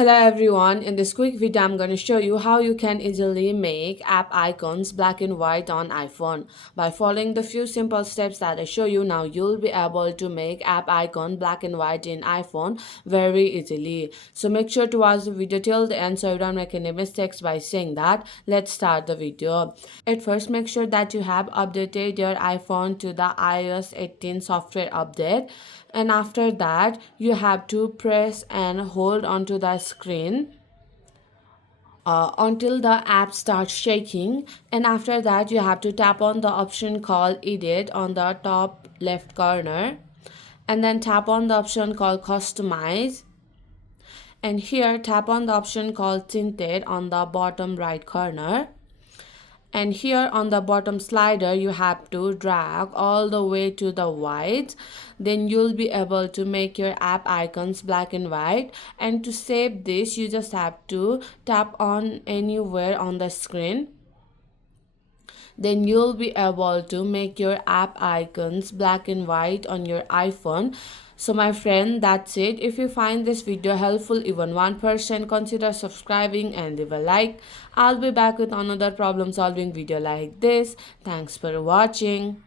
Hello everyone, in this quick video I'm going to show you how you can easily make app icons black and white on iPhone. By following the few simple steps that I show you now, you'll be able to make app icon black and white in iPhone very easily. So make sure to watch the video till the end so you don't make any mistakes by saying that. Let's start the video. At first, make sure that you have updated your iPhone to the iOS 18 software update, and after that you have to press and hold onto the screen until the app starts shaking, and after that you have to tap on the option called edit on the top left corner, and then tap on the option called customize, and here tap on the option called tinted on the bottom right corner, and here on the bottom slider you have to drag all the way to the white. Then you'll be able to make your app icons black and white, and to save this you just have to tap on anywhere on the screen. Then you'll be able to make your app icons black and white on your iPhone. So my friend, that's it. If you find this video helpful, even 1%, consider subscribing and leave a like. I'll be back with another problem solving video like this. Thanks for watching.